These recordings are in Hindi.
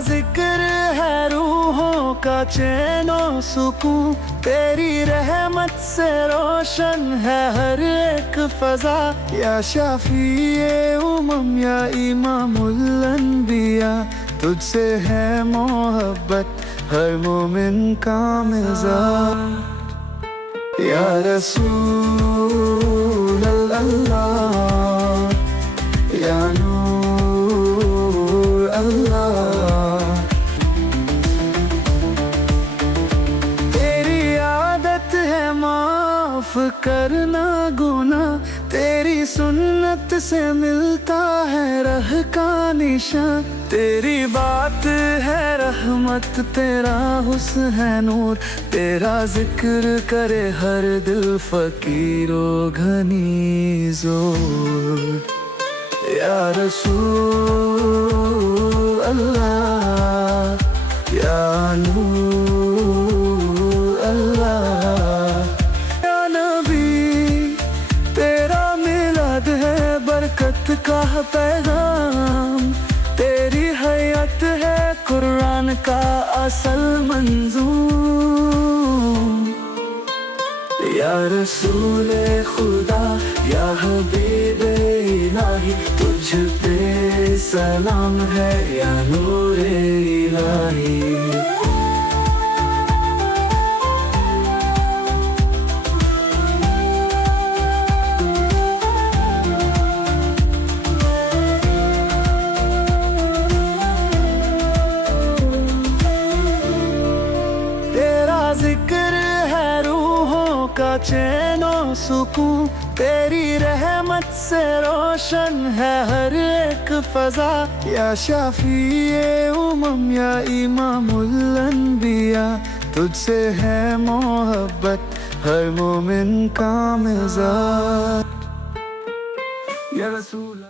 जिक्र है रूहों का चैनो सुकून, तेरी रहमत से रोशन है हर एक फजा। या शाफिए उमम या इमामुल अंबिया, तुझसे है मोहब्बत हर मोमिन का मिजाज। या रसूल अल्लाह, या नूर अल्लाह, तेरी आदत है माफ करना गुनाह, तेरी सुन्नत से मिलता है राह का निशान। तेरी बात है रहमत, तेरा हुस्न है नूर, तेरा जिक्र करे हर दिल फकीरो घनी जोर। या रसूल अल्लाह, या नूर अल्लाह, या नबी तेरा मिलाद है बरकत का पैगाम, तेरी हयात है कुरान का असल मंजूम। या रसूल खुदा, या हबीब इलाही, तुझ पे सलाम है या नूर इलाही। जिक्र है रूहों का चैनो सुकून, तेरी रहमत से रोशन है हर एक फजा। या शाफिए उमम या इमामुल अंबिया, तुझसे है मोहब्बत हर मोमिन का मिजाज। या रसूल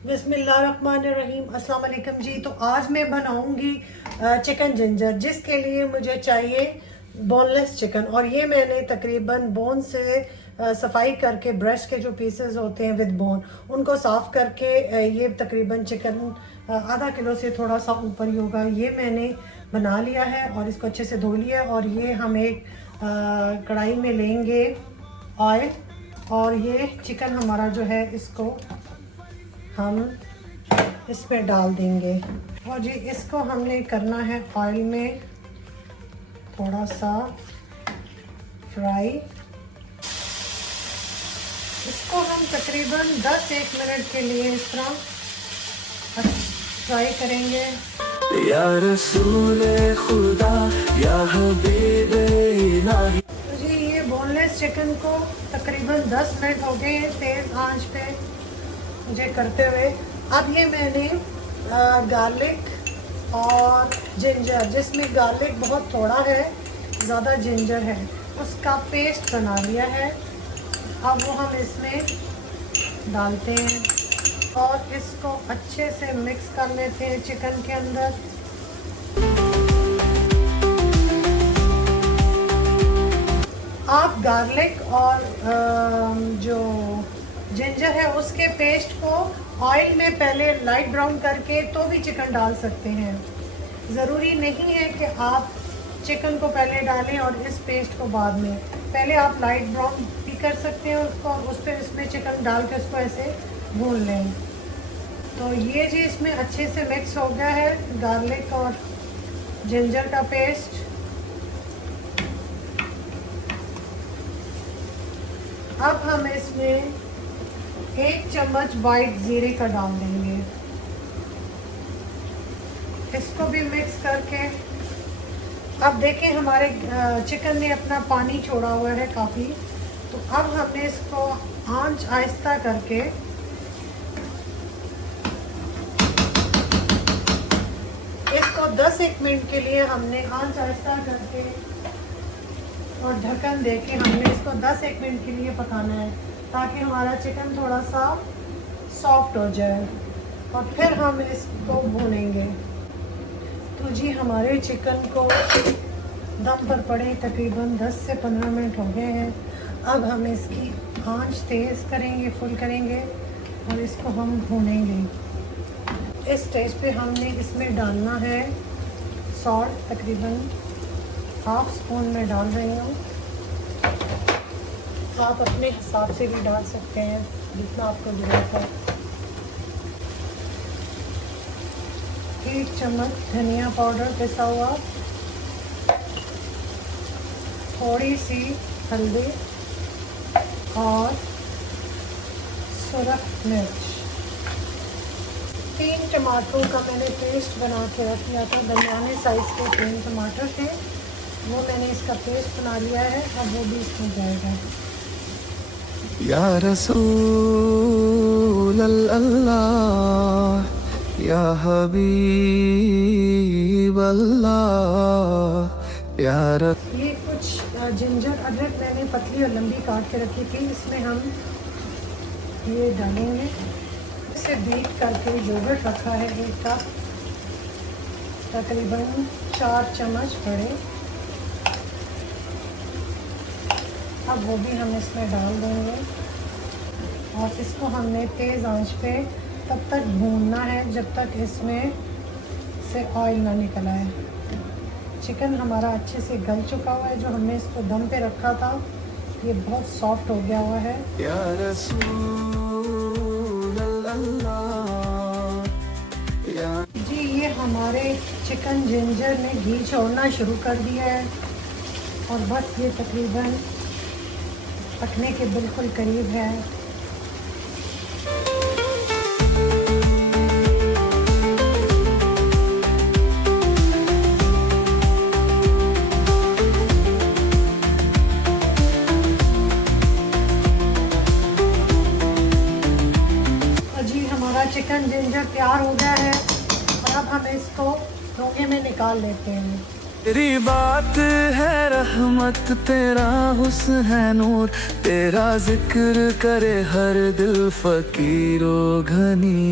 बिस्मिल्लाहिर्रहमानिर्रहीम। अस्सलाम वालेकुम जी। तो आज मैं बनाऊंगी चिकन जिंजर, जिसके लिए मुझे चाहिए बोनलेस चिकन। और ये मैंने तकरीबन बोन से सफाई करके, ब्रेस्ट के जो पीसेस होते हैं विद बोन, उनको साफ़ करके, ये तकरीबन चिकन आधा किलो से थोड़ा सा ऊपर ही होगा, ये मैंने बना लिया है और इसको अच्छे से धो लिया। और ये हम एक कढ़ाई में लेंगे ऑयल, और ये चिकन हमारा जो है इसको हम इसमें डाल देंगे। और जी इसको हमने करना है ऑयल में थोड़ा सा फ्राई। इसको हम तकरीबन 10-1 मिनट के लिए इस तरह फ्राई करेंगे। या रसूल खुदा, या हबीब इलाही। तो जी ये बोनलेस चिकन को तकरीबन 10 मिनट हो गए हैं तेज़ आंच पे मुझे करते हुए। अब ये मैंने गार्लिक और जिंजर, जिसमें गार्लिक बहुत थोड़ा है, ज़्यादा जिंजर है, उसका पेस्ट बना लिया है। अब वो हम इसमें डालते हैं और इसको अच्छे से मिक्स कर लेते हैं चिकन के अंदर। आप गार्लिक और जो जिंजर है उसके पेस्ट को ऑयल में पहले लाइट ब्राउन करके तो भी चिकन डाल सकते हैं। ज़रूरी नहीं है कि आप चिकन को पहले डालें और इस पेस्ट को बाद में। पहले आप लाइट ब्राउन भी कर सकते हैं उसको, और उस पर इसमें चिकन डाल के उसको ऐसे भून लें। तो ये जी इसमें अच्छे से मिक्स हो गया है गार्लिक और जिंजर का पेस्ट। अब हम इसमें 1 चम्मच वाइट ज़ीरे का डाल देंगे। इसको भी मिक्स करके, अब देखें हमारे चिकन ने अपना पानी छोड़ा हुआ है काफ़ी। तो अब हमने इसको आंच आहिस्ता करके इसको 10-1 मिनट के लिए हमने आंच आहिस्ता करके और ढक्कन देके हमने इसको 10-1 मिनट के लिए पकाना है, ताकि हमारा चिकन थोड़ा सा सॉफ्ट हो जाए। और फिर हम इसको भूनेंगे। तो जी हमारे चिकन को दम पर पड़े तकरीबन 10 से 15 मिनट हो गए हैं। अब हम इसकी आंच तेज़ करेंगे, फुल करेंगे और इसको हम भूनेंगे। इस स्टेज पे हमने इसमें डालना है सॉल्ट, तकरीबन 1/2 स्पून में डाल रही हूँ। आप अपने हिसाब से भी डाल सकते हैं जितना आपको ज़रूरत है। 1 चम्मच धनिया पाउडर पिसा हुआ, थोड़ी सी हल्दी और सुरख मिर्च। 3 टमाटरों का मैंने पेस्ट बना के रख लिया था, दरमियाने साइज़ के 3 टमाटर थे, वो मैंने इसका पेस्ट बना लिया है। अब वो भी इसमें जाएगा। या रसूल अल्लाह, या हबीब अल्लाह, या ये कुछ जिंजर अदरक मैंने पतली और लंबी काट के रखी थी, इसमें हम ये डालेंगे। इसे बीट करके योगर्ट रखा है 1 कप, तकरीबन 4 चम्मच बड़े। अब वो भी हम इसमें डाल देंगे और इसको हमने तेज़ आंच पे तब तक भूनना है जब तक इसमें से ऑयल ना निकल आए। चिकन हमारा अच्छे से गल चुका हुआ है, जो हमने इसको दम पे रखा था ये बहुत सॉफ्ट हो गया हुआ है। या रसूल अल्लाह, या जी ये हमारे चिकन जिंजर ने घी छोड़ना शुरू कर दिया है और बस ये तकरीबन पकने के बिल्कुल करीब है। जी हमारा चिकन जिंजर तैयार हो गया है और अब हम इसको रोगे में निकाल लेते हैं। तेरी बात है रहमत, तेरा हुस्न है नूर, तेरा जिक्र करे हर दिल फकीरो घनी।